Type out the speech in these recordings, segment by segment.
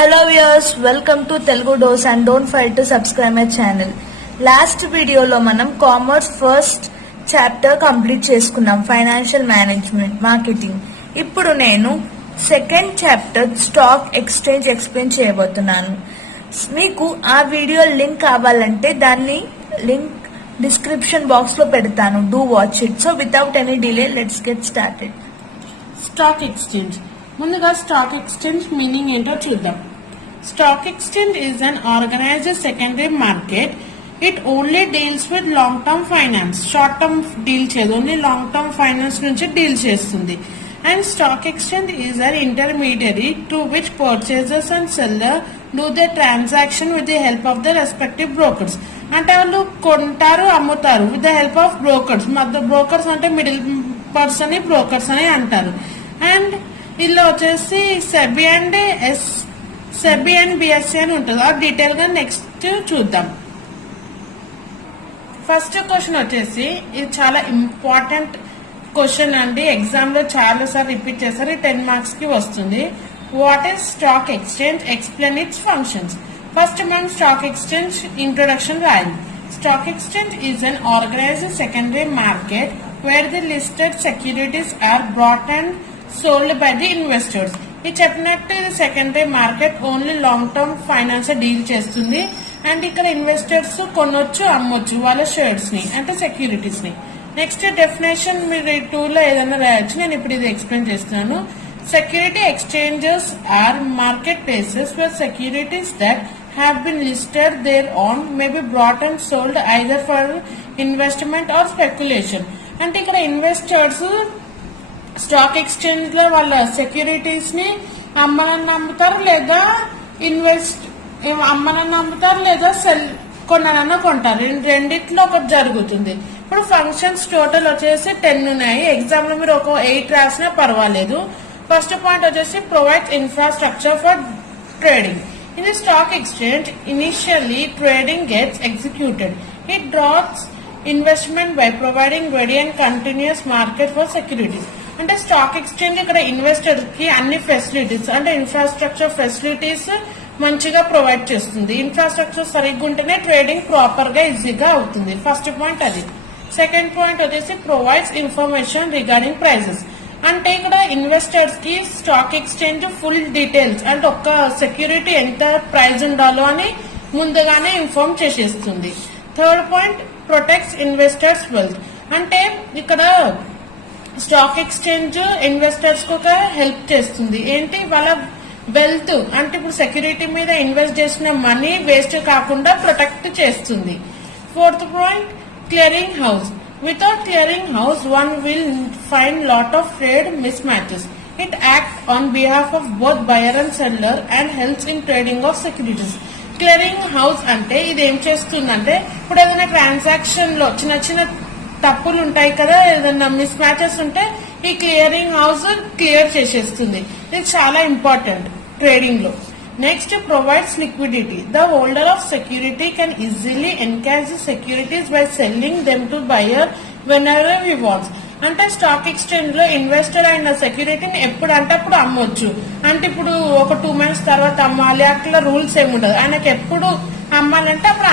Hello viewers, welcome to Telugu Dose and don't forget to subscribe my channel. Last video lo manam commerce first chapter complete చేసుకున్నాం financial management marketing. ఇప్పుడు నేను second chapter stock exchange explain చేయబోతున్నాను. మీకు ఆ video link కావాలంటే దాన్ని link description box లో పెడతాను. Do watch it. So without any delay let's get started. Stock exchange. ముందుగా స్టాక్ ఎక్స్చేంజ్ మీనింగ్ ఏంటో చూద్దాం. Stock exchange is an organised secondary market. It only deals with long term finance. Short term deal చేయదు, only long term finance నుంచి deal చేస్తుంది. And stock exchange is an intermediary to which purchasers and seller do the transaction with the help of the respective brokers. అంటే వాళ్ళు కొంటారు, అమ్ముతారు with the help of brokers. మధ్య brokers అంటే middle person ని brokers అని అంటారు. అండ్ ఇందులో వచ్చేసి సెబీ అండ్ బిఎస్సి అని ఉంటుంది. ఆ డీటెయిల్ గా నెక్స్ట్ చూద్దాం. ఫస్ట్ క్వశ్చన్ వచ్చేసి ఇది చాలా ఇంపార్టెంట్ క్వశ్చన్ అండి. ఎగ్జామ్ లో చాలా సార్లు రిపీట్ చేస్తారు. 10 మార్క్స్ కి వస్తుంది. What is stock exchange? Explain its functions. First మనం స్టాక్ ఎక్స్చేంజ్ ఇంట్రొడక్షన్ రాయాలి. Stock exchange is an organised secondary market where the listed securities are brought and sold by the investors. ఇది చెప్పినట్టు ఇది secondary market only long term finance deal చేస్తుంది. And ఇక్కడ investors కొనొచ్చు, అమ్మొచ్చు వాళ్ళ షేర్స్ ని అంటే సెక్యూరిటీస్ ని. నెక్స్ట్ డెఫినేషన్ మీరు ఈ టూల్ లో ఏదైనా రాయొచ్చు. నేను ఇప్పుడు ఇది ఎక్స్ప్లెయిన్ చేస్తున్నాను. Security exchanges are market places where securities that have been listed thereon may be bought and sold either for investment or speculation. అంటే ఇక్కడ ఇన్వెస్టర్స్ స్టాక్ ఎక్స్చేంజ్ లో వాళ్ళ సెక్యూరిటీస్ ని అమ్మనని అమ్ముతారు లేదా అమ్మనని అమ్ముతారు లేదా కొననన్నా కొంటారు. రెండిట్లో ఒకటి జరుగుతుంది. ఇప్పుడు ఫంక్షన్స్ టోటల్ వచ్చేసి 10 ఉన్నాయి. ఎగ్జామ్ లో మీరు ఒక 8 రాసినా పర్వాలేదు. ఫస్ట్ పాయింట్ వచ్చేసి provides infrastructure for trading. In the stock exchange, initially trading gets executed. It draws investment by providing ready and continuous market for securities. అంటే స్టాక్ ఎక్స్చేంజ్ ఇక్కడ ఇన్వెస్టర్ కి అన్ని ఫెసిలిటీస్ అంటే ఇన్ఫ్రాస్ట్రక్చర్ ఫెసిలిటీస్ మంచిగా provide చేస్తుంది. Infrastructure సరిగ్గా ఉంటేనే trading proper గా ఈజీగా అవుతుంది. ఫస్ట్ పాయింట్ అది. సెకండ్ పాయింట్ వచ్చేసి ప్రొవైడ్స్ ఇన్ఫర్మేషన్ రిగార్డింగ్ ప్రైజెస్. అంటే ఇక్కడ ఇన్వెస్టర్స్ కి స్టాక్ ఎక్స్చేంజ్ ఫుల్ డీటెయిల్స్ అంటే ఒక్క సెక్యూరిటీ ఎంత ప్రైస్ ఉండాలో అని ముందుగానే ఇన్ఫార్మ్ చేసేస్తుంది. Third point protects investors wealth. అంటే ఇక్కడ స్టాక్ ఎక్స్చేంజ్ ఇన్వెస్టర్స్ కు ఒక హెల్ప్ చేస్తుంది. ఏంటి వాళ్ళ వెల్త్ అంటే ఇప్పుడు సెక్యూరిటీ మీద ఇన్వెస్ట్ చేసిన మనీ వేస్ట్ కాకుండా ప్రొటెక్ట్ చేస్తుంది. Fourth point clearing house. Without clearing house, one will find lot of trade mismatches. It acts on behalf of both buyer and seller and helps in trading of securities. Clearing house అంటే ఇది ఏం చేస్తుందంటే ఇప్పుడు ఏదైనా transaction లో చిన్న చిన్న తప్పులు ఉంటాయి కదా, ఏదైనా మిస్ మ్యాచెస్ ఉంటే ఈ క్లియరింగ్ హౌస్ క్లియర్ చేసేస్తుంది. ఇది చాలా ఇంపార్టెంట్ ట్రేడింగ్ లో. Next, provides liquidity. The holder of security can easily encash the securities by selling them to buyer whenever he wants. అంటే స్టాక్ ఎక్స్చేంజ్ లో ఇన్వెస్టర్ అయిన సెక్యూరిటీని ఎప్పుడు అంటే అప్పుడు అమ్మొచ్చు. అంటే ఇప్పుడు ఒక 2 months తర్వాత అమ్మాలి అట్లా రూల్స్ ఏమి ఉండదు. ఆయనకి ఎప్పుడు అమ్మాలంటే అప్పుడు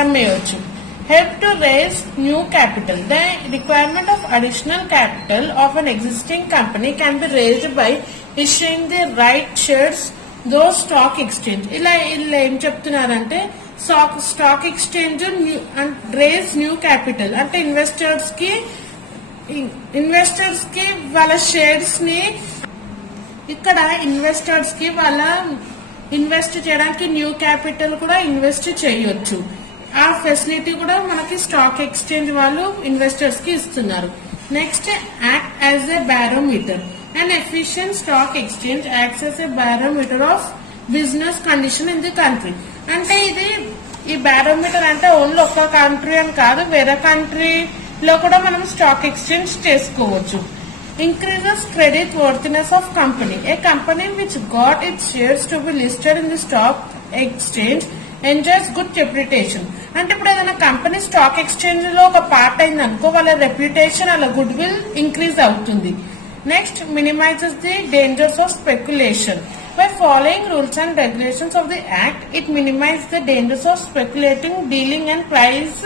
అమ్మేయచ్చు. Help to raise new capital. The requirement of additional capital of an existing company can be raised by issuing the right shares through stock exchange. ఇలా ఏం చెప్తున్నారంటే stock exchange raise new capital అంటే ఇన్వెస్టర్స్ కి వాళ్ళ shares ని ఇక్కడ investors కి వాళ్ళ ఇన్వెస్ట్ చేయడానికి న్యూ క్యాపిటల్ కూడా ఇన్వెస్ట్ చేయొచ్చు. ఆ ఫెసిలిటీ కూడా మనకి స్టాక్ ఎక్స్చేంజ్ వాళ్ళు ఇన్వెస్టర్స్ కి ఇస్తున్నారు. Next act as a barometer. An efficient stock exchange acts as a barometer of business condition in the country. అంటే ఇది ఈ బారోమీటర్ అంటే ఓన్లీ ఒక్క కంట్రీ అని కాదు, వేరే కంట్రీలో కూడా మనం స్టాక్ ఎక్స్చేంజ్ చేసుకోవచ్చు. Increases credit worthiness of company. A company which got it's shares to be listed in the stock exchange enjoys good reputation. అంటే ఇప్పుడు ఏదైనా కంపెనీ స్టాక్ ఎక్స్చేంజ్ లో ఒక పార్ట్ అయింది అనుకో, వాళ్ళ రెప్యుటేషన్ వాళ్ళ గుడ్ విల్ ఇంక్రీజ్ అవుతుంది. Next, minimises the dangers of speculation. By following rules and regulations of the Act, it minimizes the dangers of speculating, dealing and price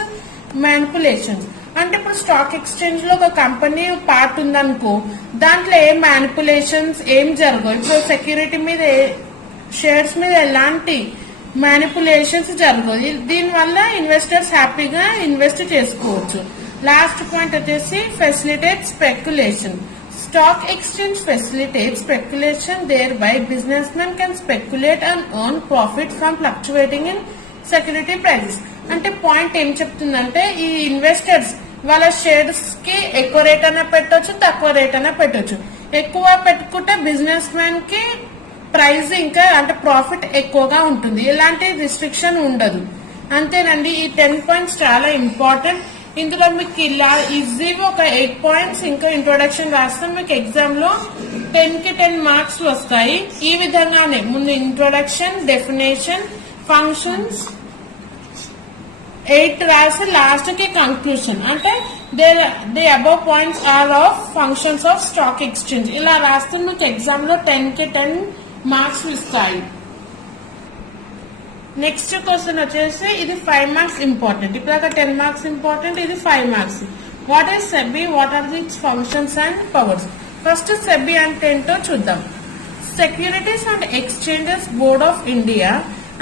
manipulations. అంటే ఇప్పుడు stock exchange లో ఒక company part ఉందనుకో, దాంట్లో ఏం manipulations ఏం జరగవు. ఇప్పుడు సెక్యూరిటీ మీద షేర్స్ మీద ఎలాంటి మ్యానిపులేషన్స్ జరగవు. దీనివల్ల ఇన్వెస్టర్స్ హ్యాపీగా ఇన్వెస్ట్ చేసుకోవచ్చు. లాస్ట్ పాయింట్ వచ్చేసి facilitate speculation. Stock exchange facilitates speculation, thereby businessmen can speculate and earn profit from fluctuating in security prices. అంటే పాయింట్ ఏం చెప్తుందంటే ఈ ఇన్వెస్టర్స్ వాళ్ళ షేర్స్ కి ఎక్కువ రేట్ అయినా పెట్టొచ్చు, తక్కువ రేట్ అయినా పెట్టొచ్చు. ఎక్కువ పెట్టుకుంటే బిజినెస్ మ్యాన్ కి ప్రైస్ ఇంకా అంటే ప్రాఫిట్ ఎక్కువగా ఉంటుంది. ఎలాంటి రిస్ట్రిక్షన్ ఉండదు. అంతేనండి, ఈ 10 పాయింట్స్ చాలా ఇంపార్టెంట్. ఇందులో మీకు ఇలా ఈజీగా ఒక 8 పాయింట్స్ ఇంకా ఇంట్రొడక్షన్ రాస్తే మీకు ఎగ్జామ్ లో 10 కి 10 మార్క్స్ వస్తాయి. ఈ విధంగానే ముందు ఇంట్రొడక్షన్, డెఫినేషన్, ఫంక్షన్స్ 8 రాసి లాస్ట్ కి కంక్లూషన్. అంటే the above points are of functions of stock exchange. ఇలా రాస్తే మీకు ఎగ్జామ్ లో 10 కి 10 మార్క్స్ ఇస్తాయి. నెక్స్ట్ క్వశ్చన్ వచ్చేసి ఇది 5 మార్క్స్ ఇంపార్టెంట్. ఇప్పుడు 10 మార్క్స్ ఇంపార్టెంట్, ఇది 5 marks. What is SEBI, what are its functions and powers? First SEBI అంటే ఏంటో చూద్దాం. Securities and exchanges board of India.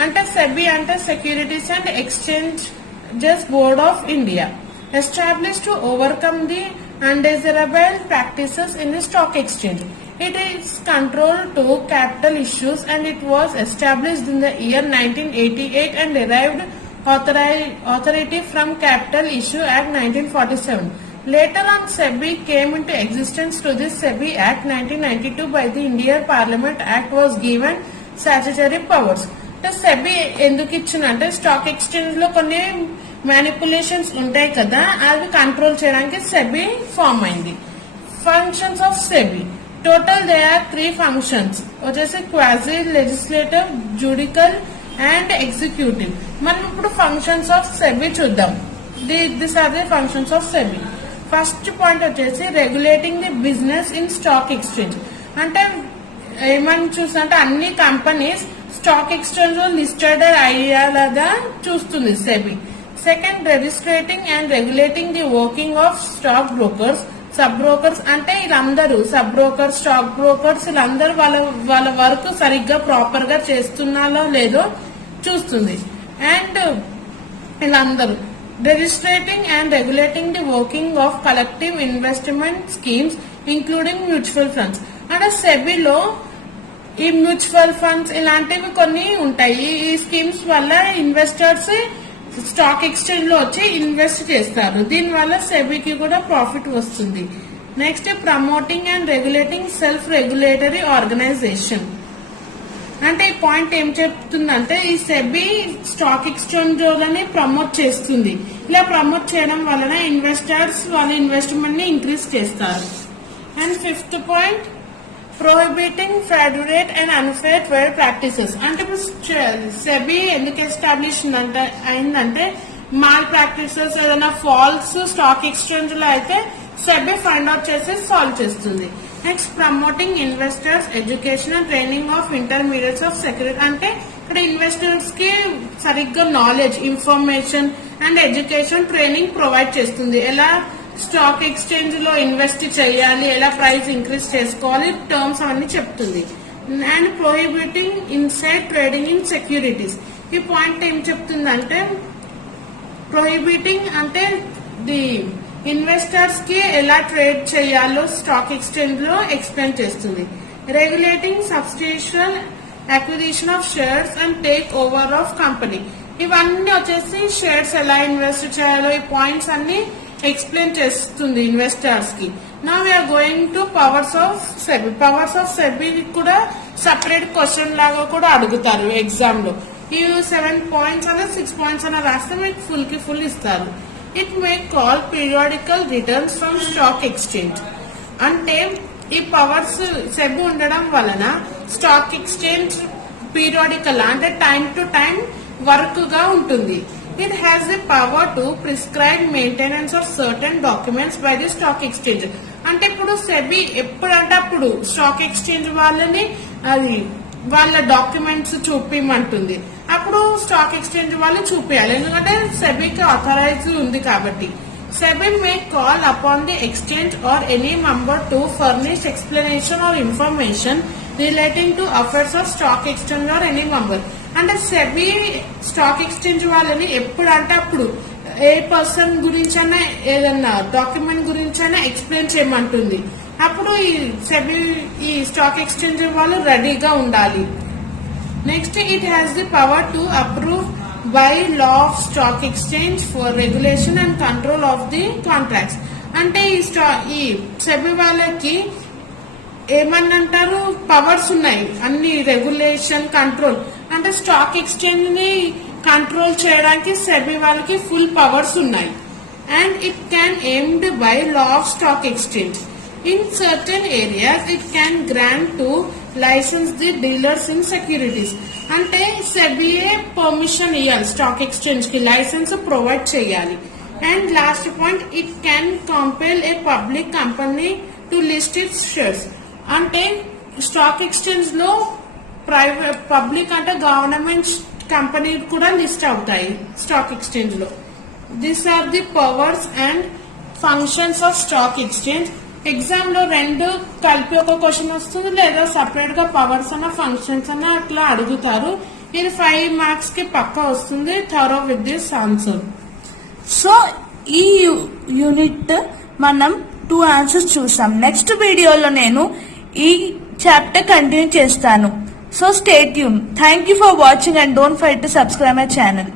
అంటే సెబీ అంటే securities and exchanges board of India. Established to overcome the undesirable practices in the stock exchange. It is control to capital issues and it was established in the year 1988 and derived authority from Capital Issue Act 1947. Later on, SEBI came into existence through this SEBI Act 1992 by the Indian Parliament Act was given statutory powers. అంటే SEBI ఎందుకు ఇచ్చిందంటే stock exchange లో కొన్ని manipulations ఉంటాయి కదా, అవి control చేయడానికి SEBI form అయింది. Functions of SEBI total they are 3 functions వచ్చేసి quasi legislative, judicial and executive. మనం ఇప్పుడు ఫంక్షన్స్ ఆఫ్ సెబీ చూద్దాం. This are the functions of SEBI. First point వచ్చేసి regulating the business in stock exchange. అంటే ఏమని చూస్తుంటే అన్ని కంపెనీస్ స్టాక్ ఎక్స్చేంజ్ లో లిస్టెడ్ అయ్యేలాగా చూస్తుంది SEBI. Second, registrating and regulating the working of stock brokers, sub brokers. అంటే వీళ్ళందరూ సబ్ బ్రోకర్స్, స్టాక్ బ్రోకర్స్ వీళ్ళందరూ వాళ్ళ వర్క్ సరిగ్గా ప్రాపర్ గా చేస్తున్నారో లేదో చూస్తుంది. అండ్ వీళ్ళందరూ registrating and regulating the working of collective investment schemes including mutual funds. అంటే సెబీలో ఈ మ్యూచువల్ ఫండ్స్ ఇలాంటివి కొన్ని ఉంటాయి. ఈ స్కీమ్స్ వల్ల ఇన్వెస్టర్స్ స్టాక్ ఎక్స్చేంజ్ లో వచ్చి ఇన్వెస్ట్ చేస్తారు. దీని వల్ల సెబీకి కూడా ప్రాఫిట్ వస్తుంది. Next, promoting and regulating self regulatory organisation. అంటే ఈ పాయింట్ ఏం చెప్తుందంటే ఈ సెబీ స్టాక్ ఎక్స్చేంజ్ లోనే ప్రమోట్ చేస్తుంది. ఇలా ప్రమోట్ చేయడం వలన ఇన్వెస్టర్స్ వాళ్ళ ఇన్వెస్ట్మెంట్ ని ఇంక్రీజ్ చేస్తారు. And fifth point, prohibiting fraudulent and unfair trade practices. అంటే ఇప్పుడు సెబీ ఎందుకు ఎస్టాబ్లిష్ అయిందంటే మాల్ ప్రాక్టీసెస్ ఏదైనా ఫాల్స్ స్టాక్ ఎక్స్చేంజ్ లో అయితే సెబీ ఫైండ్ అవుట్ చేసి సాల్వ్ చేస్తుంది. Next, promoting investors education and training of intermediates of security. అంటే ఇక్కడ ఇన్వెస్టర్స్ కి సరిగ్గా knowledge, information and education training provide చేస్తుంది. ఎలా స్టాక్ ఎక్స్చేంజ్ లో ఇన్వెస్ట్ చేయాలి, ఎలా ప్రైస్ ఇంక్రీజ్ చేసుకోవాలి, టర్మ్స్ అవన్నీ చెప్తుంది. And prohibiting inside trading in securities. ఈ పాయింట్ ఏం చెప్తుందంటే ప్రొహిబిటింగ్ అంటే ది ఇన్వెస్టర్స్ కి ఎలా ట్రేడ్ చేయాలో స్టాక్ ఎక్స్చేంజ్ లో ఎక్స్ప్లెయిన్ చేస్తుంది. Regulating substantial acquisition of shares and take over of company. ఇవన్నీ వచ్చేసి షేర్స్ ఎలా ఇన్వెస్ట్ చేయాలో ఈ పాయింట్స్ అన్ని ఎక్స్ప్లెయిన్ చేస్తుంది ఇన్వెస్టర్స్ కి. Now we are going to powers of SEBI. Powers of SEBI కూడా సపరేట్ క్వశ్చన్ లాగా కూడా అడుగుతారు ఎగ్జామ్ లో. ఈ 7 పాయింట్స్ అనే 6 పాయింట్స్ అనే రాస్తే మీకు ఫుల్ కి ఫుల్ ఇస్తారు. It may call periodical returns from stock exchange. అంటే ఈ పవర్స్ సెబీ ఉండడం వలన స్టాక్ ఎక్స్చేంజ్ పీరియాడికల్ అంటే టైం టు టైం వర్క్ గా ఉంటుంది. It has the power to prescribe maintenance of certain documents by the stock exchange. అంటే ఇప్పుడు SEBI ఎప్పుడంటే అప్పుడు స్టాక్ ఎక్స్చేంజ్ వాళ్ళని అది వాళ్ళ డాక్యుమెంట్స్ చూపిమంటుంది. అప్పుడు స్టాక్ ఎక్స్చేంజ్ వాళ్ళు చూపించాలి, ఎందుకంటే సెబీకి ఆథరైజ్ ఉంది కాబట్టి. SEBI may call upon the exchange or any member to furnish explanation or information relating to affairs of stock exchange or any member. అంటే SEBI స్టాక్ ఎక్స్చేంజ్ వాళ్ళని ఎప్పుడంటే అప్పుడు ఏ పర్సన్ గురించైనా ఏదన్నా డాక్యుమెంట్ గురించైనా ఎక్స్ప్లెయిన్ చేయమంటుంది. అప్పుడు ఈ SEBI ఈ స్టాక్ ఎక్స్చేంజ్ వాళ్ళు రెడీగా ఉండాలి. Next, it has the power to approve by law of stock exchange for regulation and control of the contracts. అంటే ఈ SEBI వాళ్ళకి ఏమన్నంటారు, పవర్స్ ఉన్నాయి, అన్ని రెగ్యులేషన్ కంట్రోల్. అంటే స్టాక్ ఎక్స్చేంజ్ ని కంట్రోల్ చేయడానికి SEBI వాళ్ళకి ఫుల్ పవర్స్ ఉన్నాయి. And it can aimed by law of stock exchange. In certain areas, it can grant to license the dealers in securities. అంటే SEBI permission ఇవ్వాలి stock exchange కి, licence provide చేయాలి. And last point, it can compel a public company to list its shares. అంటే stock exchange లో private public అంటే government company కూడా list అవుతాయి stock exchange లో. These are the powers and functions of stock exchange. Exam లో రెండు కలిపి ఒక క్వశ్చన్ వస్తుంది, లేదా సపరేట్ గా పవర్స్ అన్న ఫంక్షన్స్ అన్న అట్లా అడుగుతారు. ఇది 5 మార్క్స్ కి పక్కా వస్తుంది. Thorough with this answer. So ఈ యూనిట్ మనం 2 ఆన్సర్స్ చూసాం. నెక్స్ట్ వీడియోలో నేను ఈ చాప్టర్ కంటిన్యూ చేస్తాను. So stay tune. Thank you for watching and don't forget to subscribe my channel.